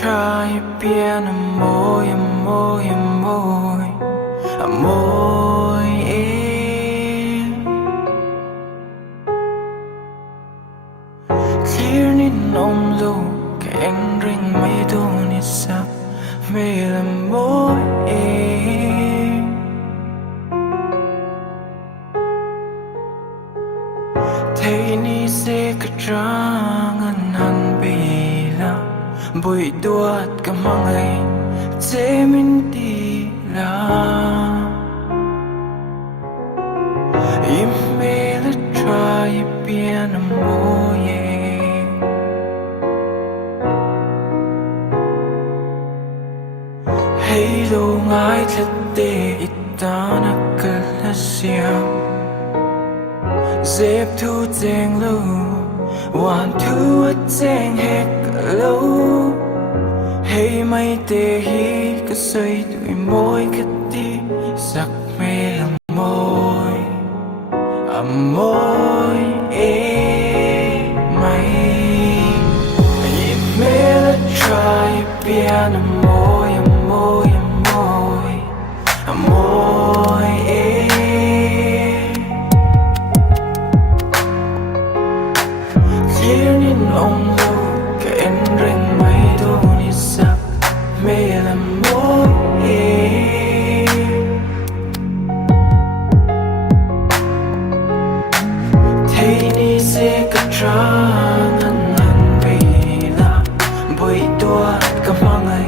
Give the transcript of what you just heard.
try bien amor, amor, amor, amor em. Clear nín om lu, cái anh ring mấy đô nít sắp, mê là môi em. Thấy ni sẽ cả trang anh hẳn bì là bụi đuột cả mang ngày dễ mình đi là im mê là try bien amor em. Hey lo ngại thật tê ít ta nắc cơ là xiêm dẹp thu dàng lâu hoàn thu ở dàng hẹt cả lâu. Hey mây tê hi có xây đuổi môi cất đi giặc mê lòng môi môi ê mây mê là try bien amor amor amor amor ê. Clear nín ông lâu cái anh ring mấy đô ni sắp mê là môi em. Thấy ni sẽ cất trang anh hẳn vì là buổi đua cả mang ngày.